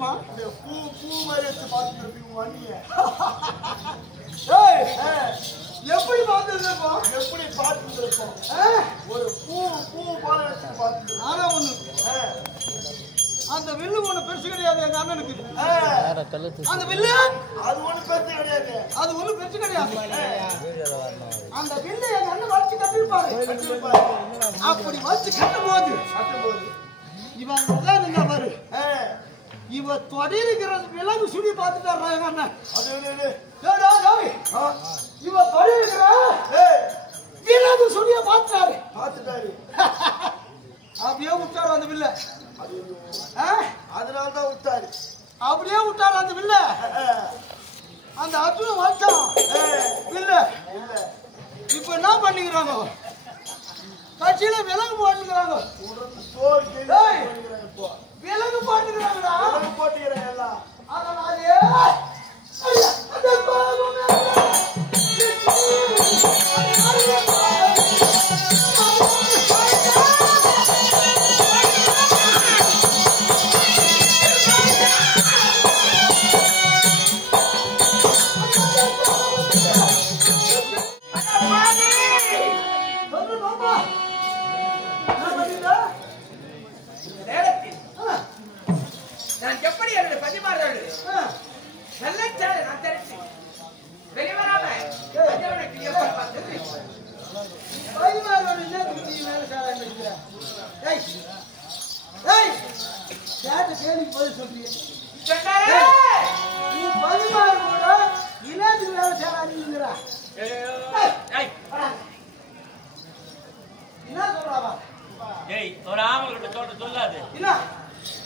இருக்குமா? பூ மாதிரி வச்சு பார்த்துட்டு இருப்பீங்க வண்டிய. எப்படி பார்த்துருக்கோம்? எப்படி பார்த்துட்டு இருக்கோம்? ஒரு பூ போல வச்சு பார்த்துட்டு. ஆனா ஒண்ணு, அந்த வில்லு ஒண்ணு பெருசு கிடையாது எங்க அண்ணனுக்கு. அந்த வில்லு அது ஒண்ணு பெருசு கிடையாது. அது ஒண்ணு பெருசு கிடையாது. அந்த வில்லு எங்க அண்ணன் வச்சு கட்டிருப்பாரு. அப்படி வச்சு கட்டும் போது இவன் இருந்தா பாரு, இவ தொடையிருக்கிற விலங்கு சுடி பார்த்துட்டாரா எங்க அண்ணன். இவ தொடையிருக்கிற விலங்கு சுடிய பார்த்துட்டாரு. அப்படியே விட்டாரு அந்த வில்ல. அதனாலதான் விட்டாரு. அப்படியே விட்டாரு அந்த வில்ல. அந்த அர்ஜுனன் வச்சான் வில்ல. இப்ப என்ன பண்ணிக்கிறாங்க? கட்சியில விலங்கு போட்டுக்கிறாங்க. விலங்கு போட்டுக்கிறாங்கடா. போட்டுக்கிறேன் எல்லாம். அதனாலே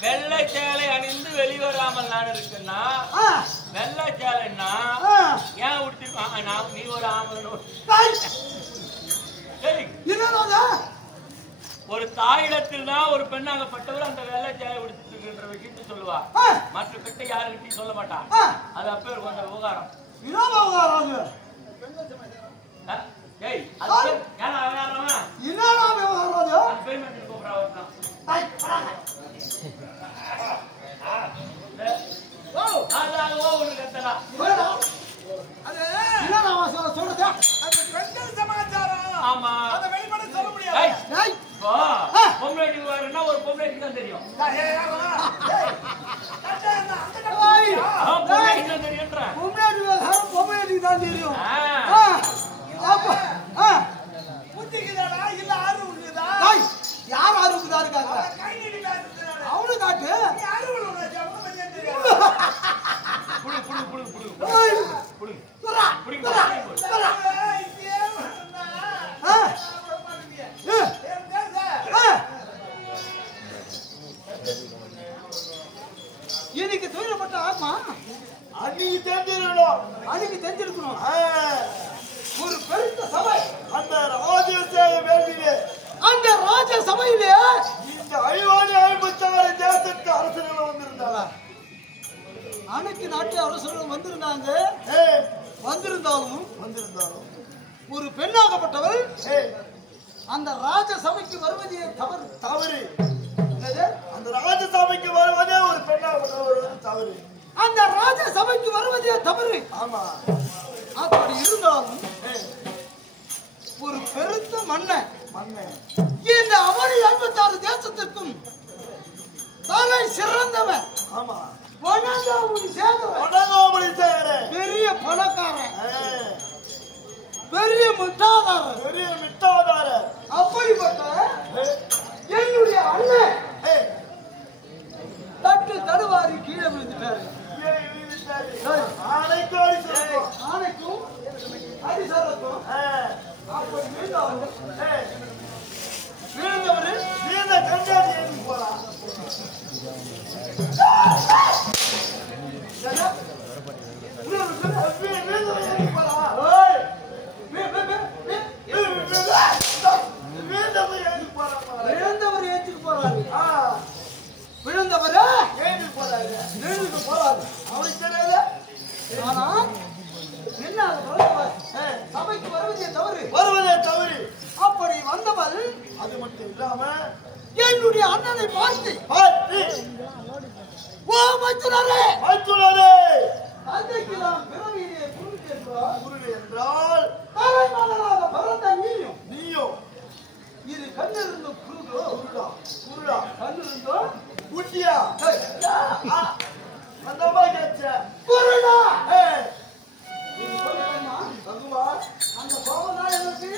வெள்ளை சேலை அணிந்து வெளிவராமல் நான் இருக்குன்னா வெள்ளை சேலைன்னா ஏன் உடுத்திருப்பான்? நீ ஒரு ஆம்பளை. ஒரு தாயிடத்தில் தான் ஒரு பெண்ணாகப்பட்டவர் அந்த வெள்ளை சேலை உடுத்திருக்கின்ற விஷயத்தை சொல்லுவா. மற்ற கிட்ட யாருக்கிட்டையும் சொல்ல மாட்டான். அது அப்ப கொஞ்சம் விவகாரம். ஆமா, ஒரு பொம்பளைக்கு தான் தெரியும். யார் ஆர்வம் இருக்காங்க அவனு காட்டு. இன்னைக்கு தொழில்பட்ட ஆத்மா அன்னைக்கு தெரிஞ்சிருக்கணும். அன்னைக்கு தெரிஞ்சிருக்கணும். ஒரு பெருத்த சபை அந்த ராஜசேவை வேண்டியே அந்த ராஜ சபையிலே இந்த 56 தேசத்து அரசர்கள் வந்திருந்தாங்க. அனைத்து நாட்டு அரசர்களும் வந்திருந்தாங்க. வந்திருந்தாலும் ஒரு பெண்ணாகப்பட்டவள் அந்த ராஜ சபைக்கு வருவதே தவறு. அந்த ராஜ சபைக்கு வருவதே ஒரு பெண்ணாகப்பட்டவள் தவறு. அந்த ராஜ சபைக்கு வருவதே தவறு. ஆமா, அப்படி இருந்தாலும் ஒரு பெருத்த மன்னன் இந்த அவனி 56 தேசத்திற்கும் தலை சிறந்தவன். ஆமா, பெரிய பணக்காரன், பெரிய மிட்டாதாரர். அப்படிப்பட்ட என்னுடைய அண்ணன் தட்டு தடுவாரி கீழே விழுந்துட்டாரு. ஆணைக்கும் அடிசரத்தும் அப்படி விழுந்தவரு வீழ்ந்த கண்டாடி போறான். விழுந்தவர் ஏற்றுக்கு போறாரு. விழுந்தவர போறாரு. அவனுக்கு தெரியல. ஆனா என்ன சபைக்கு வருவதே தவறு. அப்படி வந்தவள் அது மட்டும் இல்லாம என்னுடைய அண்ணனை பார்த்து ஓ மைத்துனரே மைத்துனரே தந்தைக்கு நாம் பிறவியிலே குருடு என்றால் குருடு என்றால் தாய்மானராக பிறந்த நீயும் இது கண்ணிருந்த குருடோ குருடா கண்ணிருந்தோ குட்டியா அந்த அம்மா கேச்ச குருடா ஏய் நீ சொல்லுமா தங்குமா அந்த கோவம் தான் எனக்கு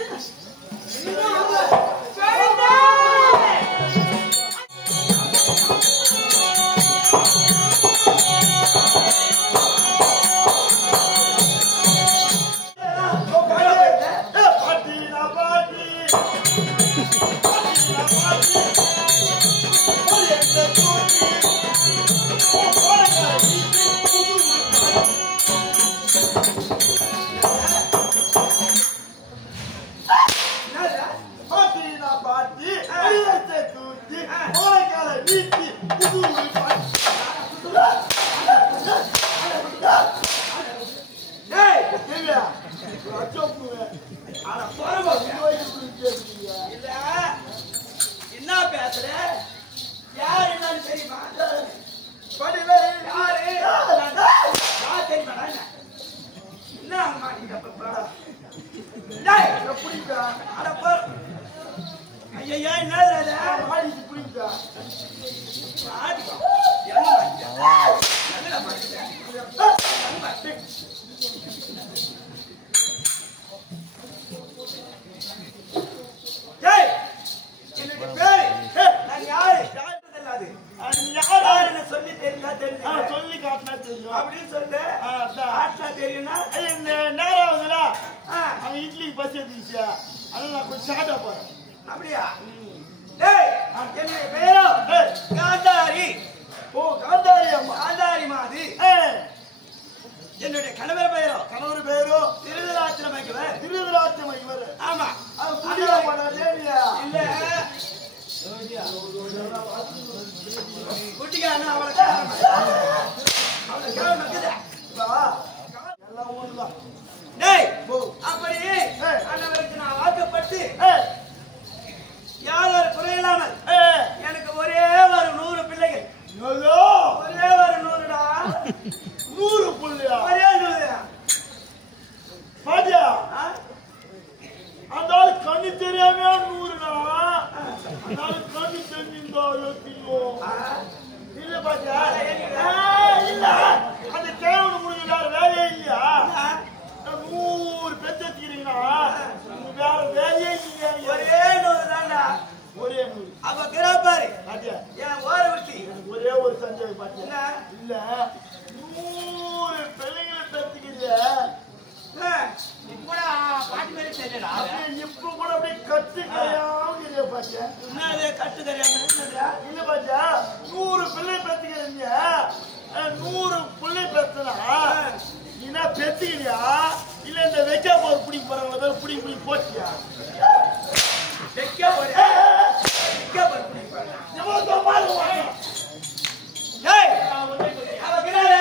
என்ன பேசுற யாரு என்னன்னு தெரியுமா என்ன அம்மா ஐயா என்ன என்னுடைய பேரு நான் யாரு யாரு சொல்லி தெரிஞ்சா தெரிஞ்சு சொல்லி காட்டினா தெரியும் அப்படின்னு சொல்லு ஆட்டா தெரியும்னா நேரம் ஆகுதுல அவன் இட்லிக்கு பசி எடுத்துச்சு அதனால நான் கொஞ்சம் ஷார்ட்டா போறேன் அப்படியா டேய் என்னுடைய பேரோ காந்தாரி ஓ காந்தாரி அம்மா காந்தாரி மாதிரி என்னுடைய கணவர் பேரோ திருதராட்சம் இவர் ஆமா அவன் குடியா போனாரு இல்ல குட்டிக்கான அவளை கேவலம் எல்லாம் ஊர்தான் டேய் அப்படி அண்ணவருக்கு நான் வாக்கப்பட்டு யாரும் குறையில்லாமல் எனக்கு ஒரே ஒரு 100 பிள்ளைகள் ஒரே ஒரு 100டா 100 புள்ளியா ஒரே 100 பாத்தியா அந்த ஆளு கண்ணு தெரியாம 100டா அந்த ஆளு கண்ணு தெரிஞ்சிருந்தா எத்தியோ இல்ல பாத்தியா இல்ல அந்த கேவனு முடிஞ்ச வேலையே இல்லையா 100 பெத்து எடுத்துக்கிறீங்கன்னா வேற வேலையே இல்லையா ஒரே 100 தான்டா ஒரே 100 அப்ப கிராப்பாரு பாத்தியா என் ஓர விட்டு ஒரே ஒரு சந்தேகம் பாத்தியா இல்ல 100 பிள்ளைங்களை பெத்துக்கிறீங்க இப்ப பாட்டி மாதிரி தெரியல இப்ப கூட அப்படியே கட்டுக்கையாவது பாத்தியா என்ன கட்டு தெரியாம இல்ல பாத்தியா 100 பிள்ளை பெத்துக்கிறீங்க 100 பிள்ளை பெத்தனா நீனா பெத்துக்கிறியா இல்ல இந்த வெக்கா போர் புடி போறாங்களா புடி போட்டியா வெக்கா போற புடி போற எவ்வளவு பாருங்க டேய் அவ கிராரே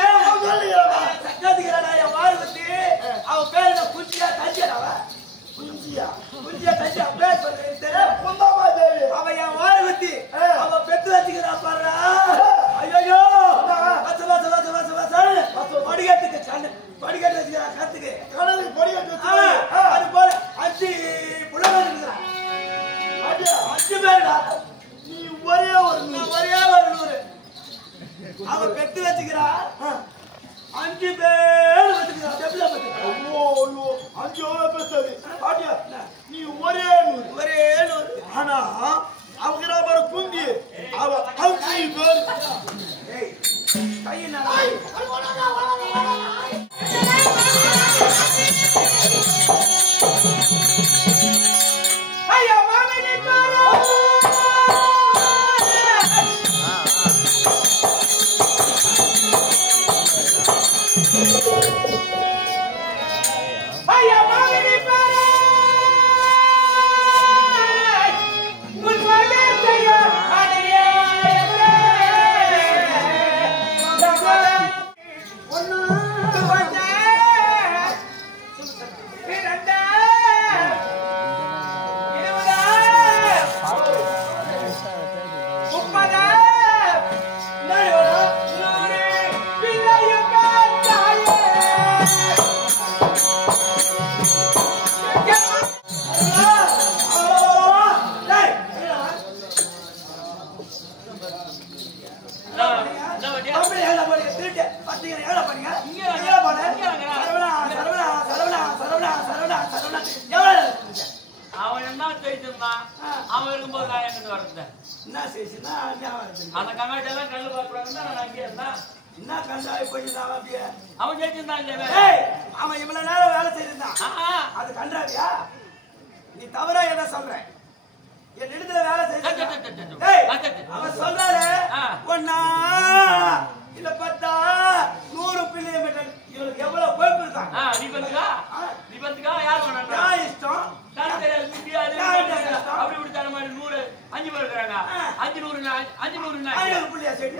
சக்காதிகறடா என் வாரு வந்து அவ பேர் குஞ்சியா தஞ்சியாடா குஞ்சியா தஞ்சியா பேர் சொல்றேன் தெரியும் குந்தாமா தேவி அவ என் வாரு வந்து அவ பெத்து வச்சிக்கிறா பாறா ஐயோ படிக்கட்டுக்கு சண்டை படிக்கட்டு வச்சுக்கிறா கத்துக்கு கடலுக்கு படிக்கட்டு அது போல 5 புள்ளங்க இருக்குறா 5 பேருடா நீ ஒரே ஒரு 100 அவ பெத்து வச்சுக்கிறா 5 பேர் வச்சுக்கிறா டெப்ல பத்து ஐயோ 5 எவ்வளவு பெருசது பாட்டியா நீ ஒரே 100 ஆனா அவங்க பாரு குந்தி அவ 5 பேர் ஏய் கையினா ஐயா மாமே நீ பாரு ஐயா மாமே நீ பாரு உன் வாயே சுத்திக்கிறேன் ஏழை பாருங்க இங்க ஏழை பாரு சரவணா எவ்வளவு அவன் என்ன செய்திருந்தான் அவன் இருக்கும்போது நான் எங்கிட்டு வரேன் என்ன செய்யுன்னா அந்த கங்காட்டெல்லாம் கல்லு பார்க்கறாங்க நான் அங்கே இருந்தேன் என்ன கண்டாய் போயிட்டான் அப்படியே அவன் ஜெயிச்சிருந்தான் இல்லையா அவன் இவ்வளவு நேரம் வேலை செய்திருந்தான் அது கண்டாவியா நீ தவறா என்ன சொல்ற என் இடத்துல வேலை செய்ய அவன் சொல்றாரு ஒன்னா இல்ல 10 100 பிள்ளைய மீட்டர் இவனுக்கு எவ்வளவு பொறுப்பு இருக்கான் நீ பத்துக்கா யார் வேணா இஷ்டம் அப்படி இப்படி தர மாதிரி 100 5 பேர் இருக்கிறாங்க 500 பிள்ளையா சரி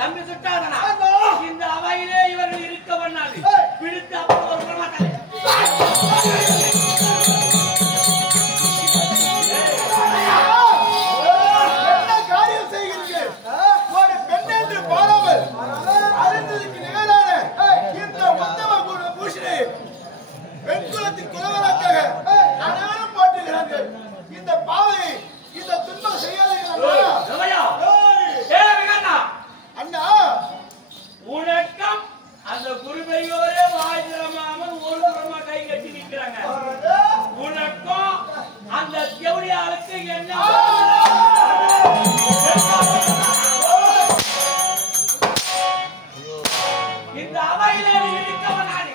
தம்பி சுட்டாதனா இந்த அவையிலே இவர்கள் இருக்க பண்ணாது பிடித்து அப்போ ஒரு மாட்டாங்க என்ன காரியம் செய்கிறீர்கள் ஒரு பெண் என்று பாராமல் அறிந்ததுக்கு நிகரான இந்த உத்தம பூஷணி பெண் குலத்தின் குலவராக்காக அனைவரும் போட்டுகிறார்கள் இந்த பாவை இந்த துன்பம் செய்யாதீர்கள் அண்ணா உனக்கம் அந்த குருபையோரே வாஜிரமாமல் ஒரு புறமா கை கட்டி நிற்கிறாங்க உனக்கும் அந்த செவடியாளுக்கு என்ன இந்த அவையிலே இருக்கவனாடி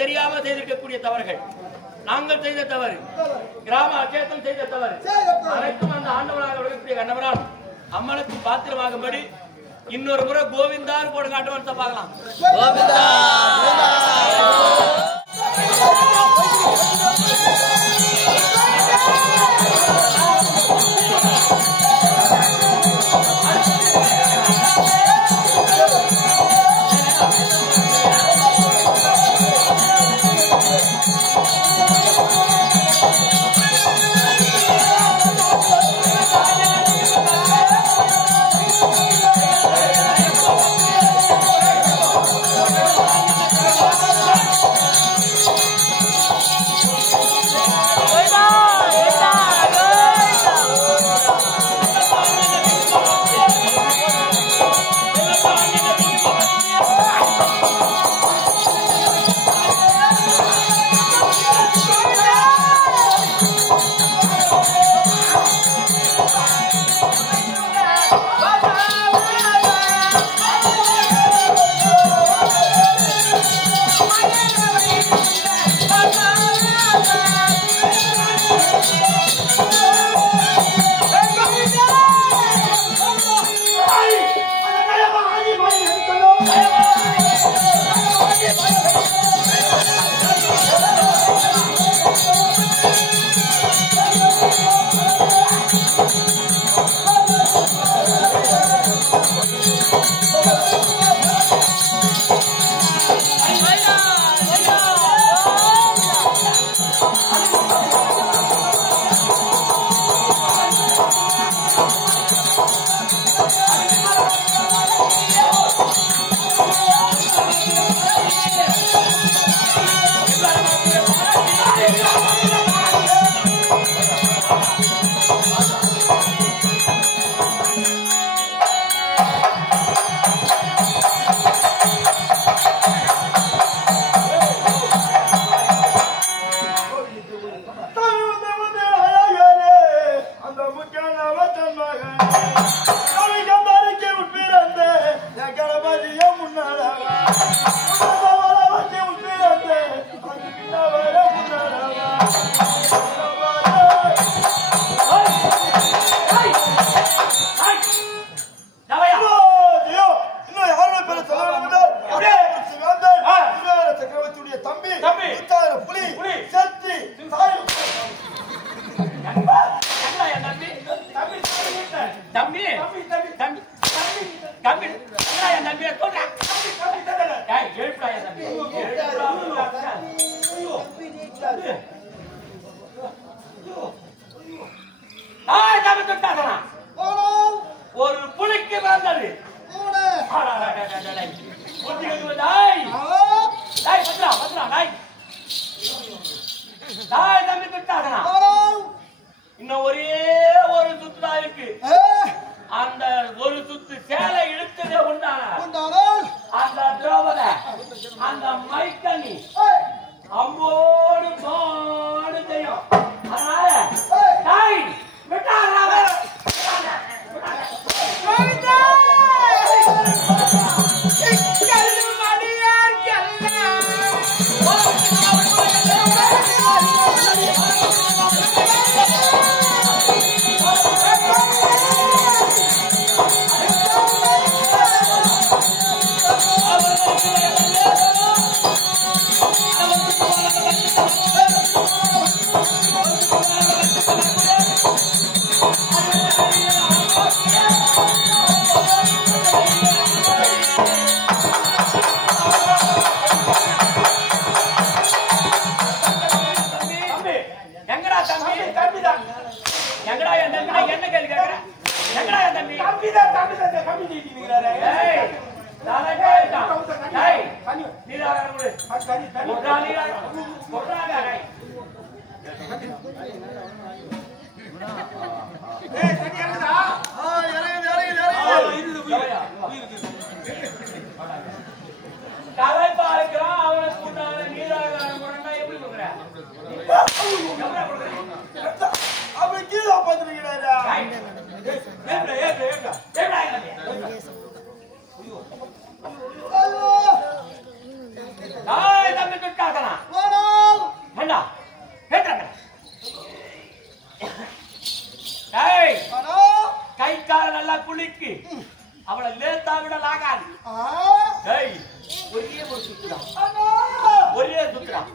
தெரியாமல் செய்திருக்கக்கூடிய தவறுகள் நாங்கள் செய்த தவறு கிராம அச்சேத்தம் செய்த தவறு அனைத்தும் அந்த ஆண்டவனாக விடக்கூடிய கண்ணவரால் அம்மனுக்கு பாத்திரமாகும்படி இன்னொரு முறை கோவிந்தான்னு போட காட்டுவான் பார்க்கலாம் கோவிந்தா ஒரு புலிக்கு வந்தது இன்னும் ஒரே ஒரு சுற்றுலா இருக்கு அந்த ஒரு சுத்து சேலை இழுத்ததே உண்டானால் அந்த திரௌபத அந்த மைக்கனி அம்போடு போடு செய்யும். அதனால தாய் விட்டாங்க கலை பார்க்கிறான் அவனுக்கு உண்டான நீராகாரம் எப்படி கொடுக்குற அவன் கீழே பார்த்துருக்கிறாரா தம்பி துட்டாசனா வேண்டா கை கால நல்லா குளிக்கு அவளை லேத்தா விடலாகாது. ஒரே ஒரு சுத்துறான் ஒரே சுத்துறான்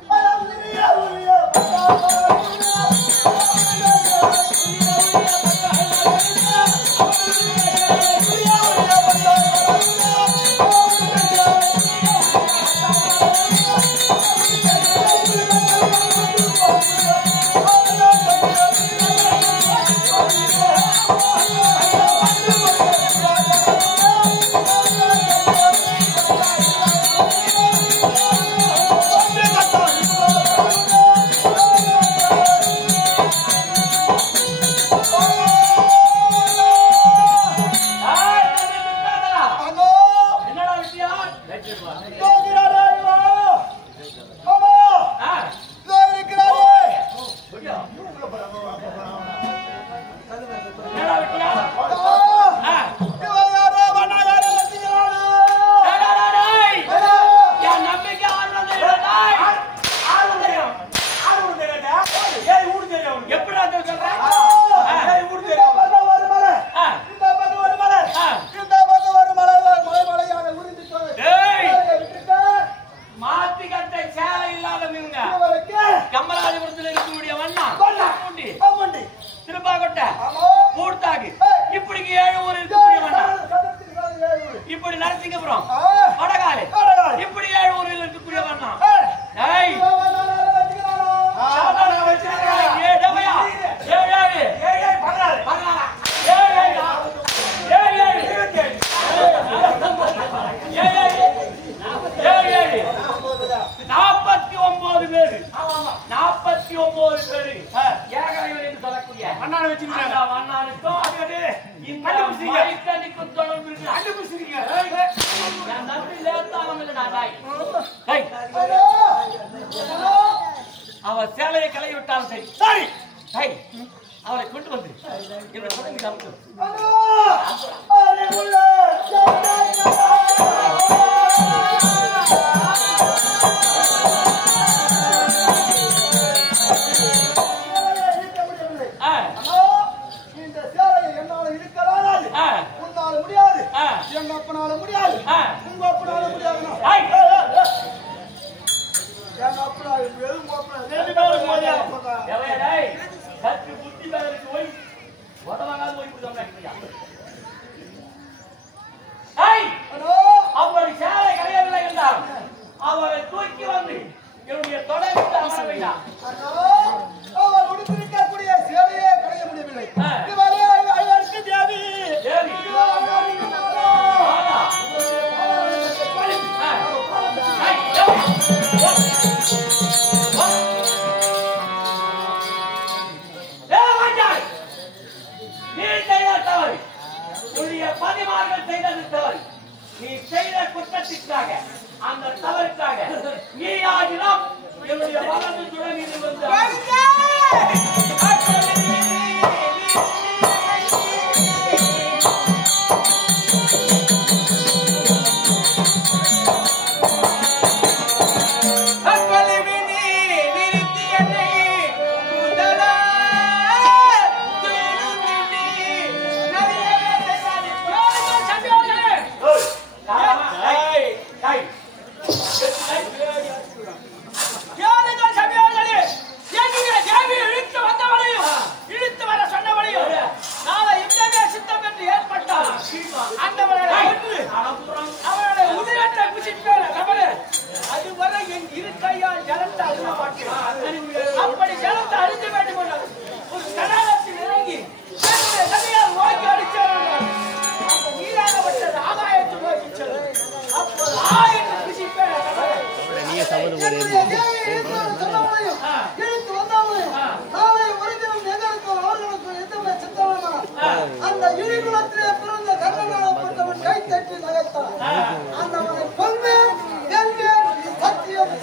இப்படி நரசிங்கபுரம் வடகாலே இப்படி 7 ஊரில் இருக்கக்கூடிய வண்ணா அவ சேலையை கிளை விட்டாலும் சரி சரி சரி அவரை கொண்டு வந்து தவறுக்காக அந்த தவறுக்காக நீயாகினால் என்னுடைய மரணத்துடன் இது வந்து அப்படி ஜலத்தை அழிக்க வேண்டும் ஒரு கடாரத்தில் இறங்கி சரியால் நோக்கி அடிச்சார்கள் நீராகப்பட்டது ஆகாயத்தை நோக்கி செல்லும் அப்போது ஆயிரம் குசிப்பேன் அந்த இழிகுலத்திலே பிறந்த கர்ணனாகப்பட்டவன் கை தட்டி நகைத்தான் அந்த அவனை கொள்வேன் சத்தியம்